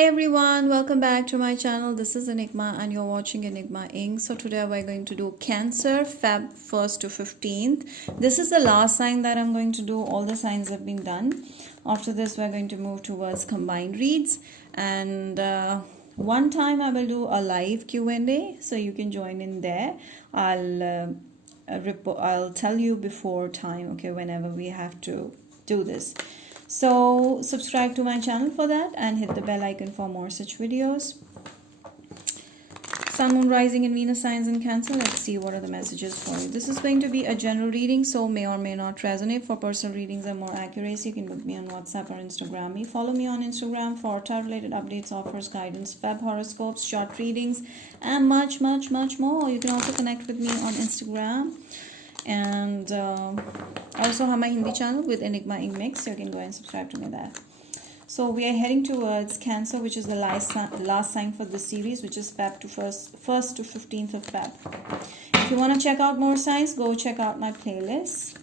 Hi everyone, welcome back to my channel. This is Enigma and you're watching Enigma Inc. So today we're going to do Cancer, Feb 1st to 15th. This is the last sign that I'm going to do. All the signs have been done. After this we're going to move towards combined reads, and one time I will do a live Q&A, so you can join in there. I'll tell you before time, okay, whenever we have to do this. So subscribe to my channel for that and hit the bell icon for more such videos. Sun, Moon, Rising and Venus signs in Cancer. Let's see what are the messages for you. This is going to be a general reading, so may or may not resonate. For personal readings and more accuracy, you can book me on WhatsApp or Instagram me. Follow me on Instagram for tarot related updates, offers, guidance, Feb horoscopes, short readings, and much more. You can also connect with me on Instagram. And I also have my Hindi channel with Enigma Inc. Mix, so you can go and subscribe to me there. So we are heading towards Cancer, which is the last sign for this series, which is Feb to 1st to 15th of Feb. If you want to check out more signs, go check out my playlist.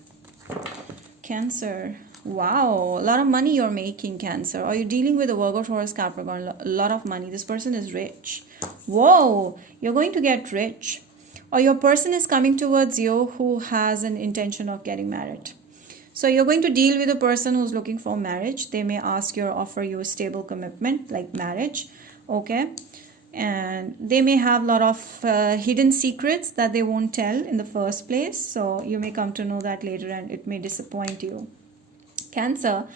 Cancer. Wow, a lot of money you're making, Cancer. Are you dealing with a Virgo, Taurus, Capricorn? A lot of money. This person is rich. Whoa, you're going to get rich. Or your person is coming towards you who has an intention of getting married. So you're going to deal with a person who's looking for marriage. They may ask you or offer you a stable commitment like marriage, okay? And they may have a lot of hidden secrets that they won't tell in the first place. So you may come to know that later and it may disappoint you. Cancer,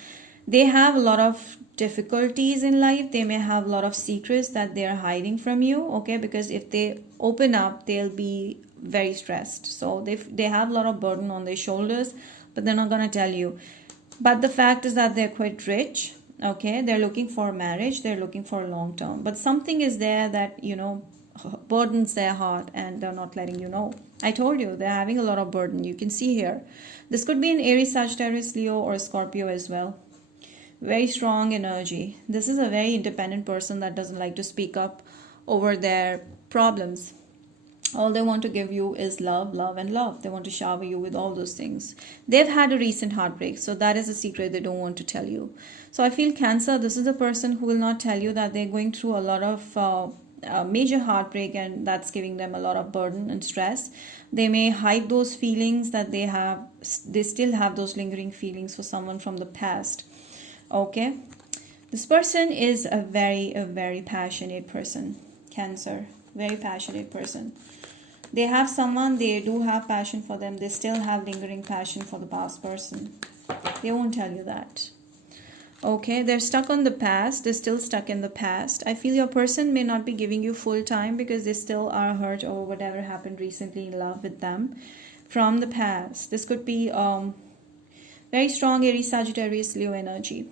they have a lot of difficulties in life. They may have a lot of secrets that they're hiding from you, okay? Because if they open up, they'll be very stressed. So they have a lot of burden on their shoulders, but they're not going to tell you. But the fact is that they're quite rich, okay? They're looking for marriage. They're looking for long term. But something is there that, you know, burdens their heart and they're not letting you know. I told you, they're having a lot of burden. You can see here. This could be an Aries, Sagittarius, Leo, or Scorpio as well. Very strong energy. This is a very independent person that doesn't like to speak up over their problems. All they want to give you is love, love, and love. They want to shower you with all those things. They've had a recent heartbreak, so that is a secret they don't want to tell you. So I feel Cancer, this is a person who will not tell you that they're going through a lot of major heartbreak, and that's giving them a lot of burden and stress. They may hide those feelings that they have. They still have those lingering feelings for someone from the past. Okay, this person is a very passionate person. Cancer, very passionate person. They have someone, they do have passion for them. They still have lingering passion for the past person. They won't tell you that. Okay, they're stuck on the past. They're still stuck in the past. I feel your person may not be giving you full time because they still are hurt over whatever happened recently in love with them from the past. This could be very strong Aries, Sagittarius, Leo energy.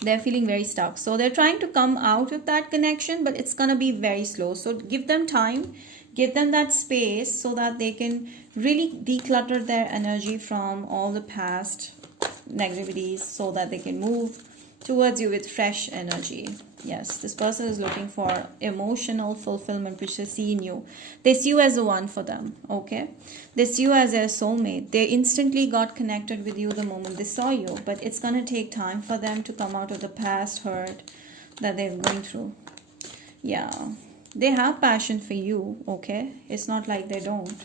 They're feeling very stuck, so they're trying to come out of that connection, but it's gonna be very slow. So give them time, give them that space so that they can really declutter their energy from all the past negativities, so that they can move towards you with fresh energy. Yes, this person is looking for emotional fulfillment, which they see in you. They see you as the one for them, okay? They see you as their soulmate. They instantly got connected with you the moment they saw you, but it's going to take time for them to come out of the past hurt that they're going through. Yeah, they have passion for you, okay? It's not like they don't.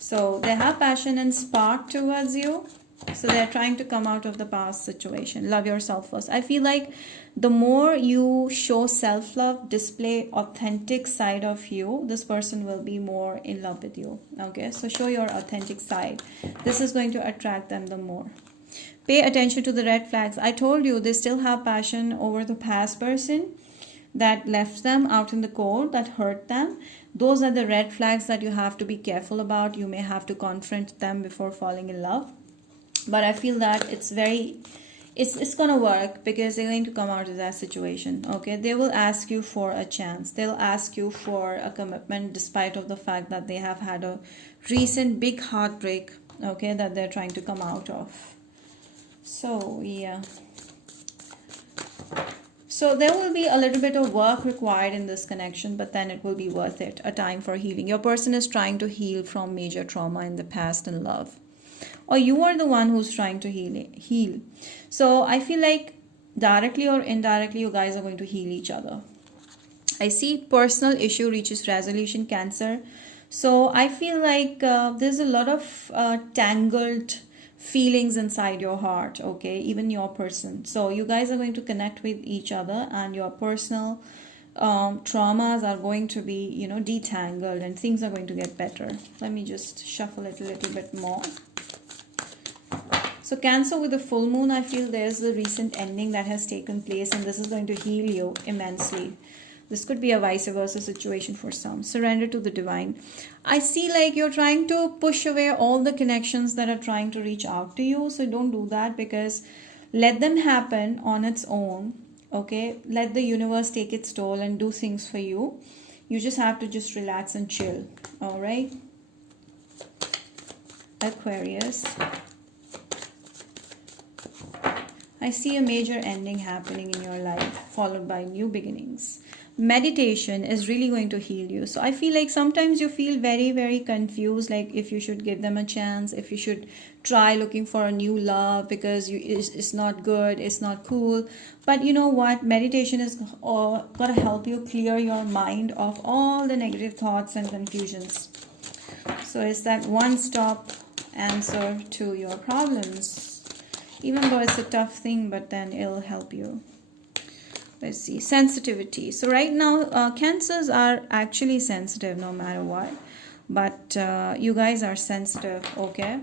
So they have passion and spark towards you. So they're trying to come out of the past situation. Love yourself first. I feel like the more you show self-love, display authentic side of you, this person will be more in love with you. Okay, so show your authentic side. This is going to attract them the more. Pay attention to the red flags. I told you they still have passion over the past person that left them out in the cold, that hurt them. Those are the red flags that you have to be careful about. You may have to confront them before falling in love. But I feel that it's going to work because they're going to come out of that situation, okay? They will ask you for a chance. They'll ask you for a commitment despite of the fact that they have had a recent big heartbreak, okay, that they're trying to come out of. So, yeah. So there will be a little bit of work required in this connection, but then it will be worth it. A time for healing. Your person is trying to heal from major trauma in the past and love. Or you are the one who's trying to heal. So I feel like Directly or indirectly, you guys are going to heal each other. I see personal issue reaches resolution, Cancer. So I feel like there's a lot of tangled feelings inside your heart, okay, even your person. So you guys are going to connect with each other, and your personal traumas are going to be, detangled, and things are going to get better. Let me just shuffle it a little bit more. So Cancer, with the full moon, I feel there's a recent ending that has taken place, and this is going to heal you immensely. This could be a vice versa situation for some. Surrender to the divine. I see like you're trying to push away all the connections that are trying to reach out to you. So don't do that, because let them happen on its own. Okay, let the universe take its toll and do things for you. You just have to just relax and chill. All right, Aquarius. I see a major ending happening in your life, followed by new beginnings. Meditation is really going to heal you. So I feel like sometimes you feel very, very confused, like if you should give them a chance, if you should try looking for a new love, because it's not good, it's not cool. But you know what? Meditation is going to help you clear your mind of all the negative thoughts and confusions. So it's that one-stop answer to your problems. Even though it's a tough thing, but then it'll help you. Let's see. Sensitivity. So right now, Cancers are actually sensitive no matter what. But you guys are sensitive, okay?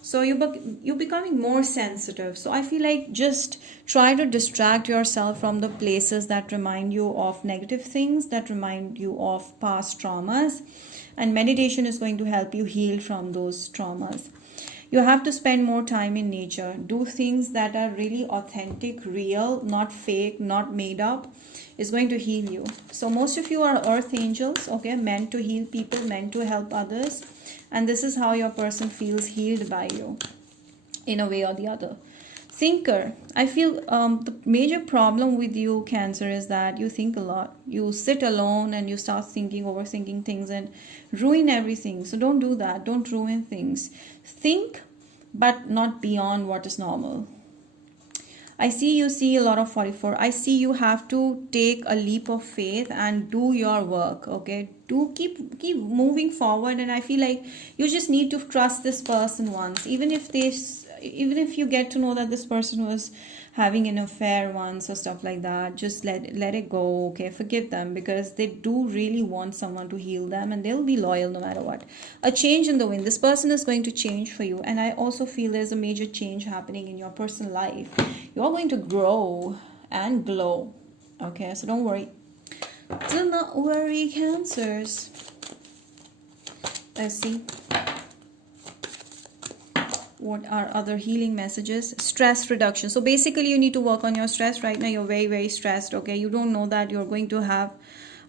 So you're becoming more sensitive. So I feel like just try to distract yourself from the places that remind you of negative things, that remind you of past traumas. And meditation is going to help you heal from those traumas. You have to spend more time in nature. Do things that are really authentic, real, not fake, not made up. Is going to heal you. So most of you are earth angels, okay, meant to heal people, meant to help others. And this is how your person feels healed by you, in a way or the other. Thinker. I feel the major problem with you, Cancer, is that you think a lot. You sit alone and you start thinking, overthinking things, and ruin everything. So don't do that. Don't ruin things. Think, but not beyond what is normal. I see a lot of 44. I see you have to take a leap of faith and do your work, okay? Do keep moving forward, and I feel like you just need to trust this person once. Even if you get to know that this person was having an affair once or stuff like that, just let it go, okay? Forgive them, because they do really want someone to heal them, and they'll be loyal no matter what. A change in the wind. This person is going to change for you, and I also feel there's a major change happening in your personal life. You're going to grow and glow, okay? So don't worry. Do not worry, Cancers. Let's see. What are other healing messages? Stress reduction. So basically you need to work on your stress. Right now you're very, very stressed, okay? You don't know that you're going to have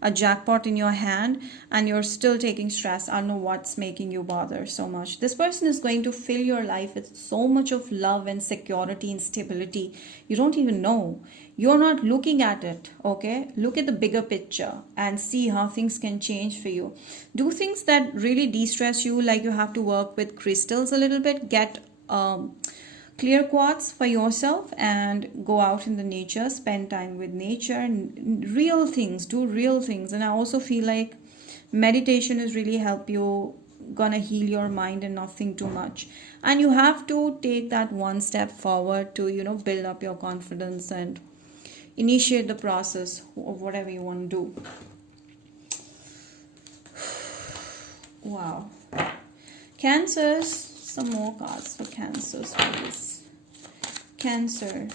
a jackpot in your hand, and you're still taking stress. I don't know what's making you bother so much. This person is going to fill your life with so much of love and security and stability. You don't even know. You're not looking at it, okay? Look at the bigger picture and see how things can change for you. Do things that really de-stress you, like you have to work with crystals a little bit. Get clear quartz for yourself and go out in the nature, spend time with nature, and real things, do real things. And I also feel like meditation is really help you, gonna heal your mind and not think too much. And you have to take that one step forward to build up your confidence and initiate the process of whatever you want to do. Wow. Cancers. Some more cards for Cancers, please. Cancer.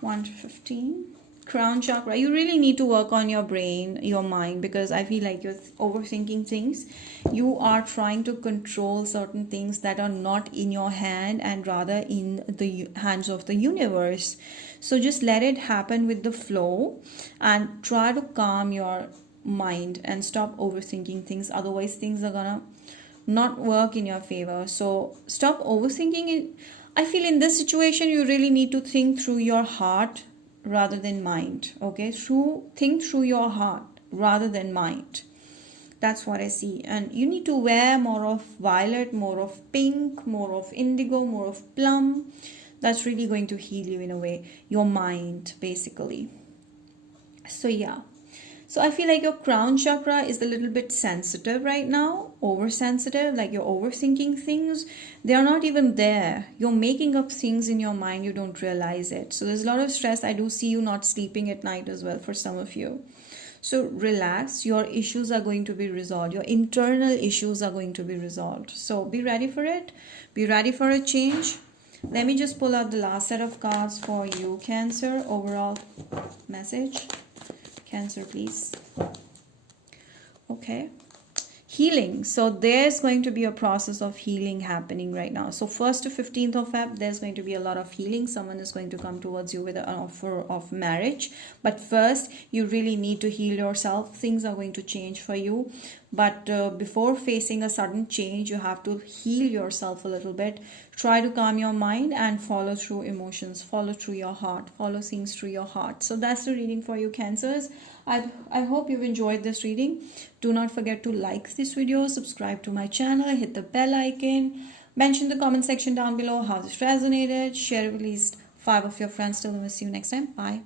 1 to 15. Crown chakra. You really need to work on your brain, your mind, because I feel like you're overthinking things. You are trying to control certain things that are not in your hand, and rather in the hands of the universe. So just let it happen with the flow, and try to calm your mind and stop overthinking things. Otherwise things are gonna not work in your favor. So stop overthinking it. I feel in this situation you really need to think through your heart rather than mind, okay? Think through your heart rather than mind. That's what I see. And you need to wear more of violet, more of pink, more of indigo, more of plum. That's really going to heal you in a way, your mind basically. So yeah, so I feel like your crown chakra is a little bit sensitive right now, oversensitive, like you're overthinking things. They are not even there. You're making up things in your mind, you don't realize it. So there's a lot of stress. I do see you not sleeping at night as well for some of you. So relax, your issues are going to be resolved. Your internal issues are going to be resolved. So be ready for it. Be ready for a change. Let me just pull out the last set of cards for you, Cancer. Overall message. Cancer, please. Okay. Healing. So there's going to be a process of healing happening right now. So 1st to 15th of Feb, there's going to be a lot of healing. Someone is going to come towards you with an offer of marriage. But first, you really need to heal yourself. Things are going to change for you. But before facing a sudden change, you have to heal yourself a little bit. Try to calm your mind and follow through emotions. Follow through your heart. Follow things through your heart. So that's the reading for you, Cancers. I hope you've enjoyed this reading. Do not forget to like this video, subscribe to my channel, hit the bell icon, mention the comment section down below how this resonated, share it with at least 5 of your friends. Till I see you next time. Bye.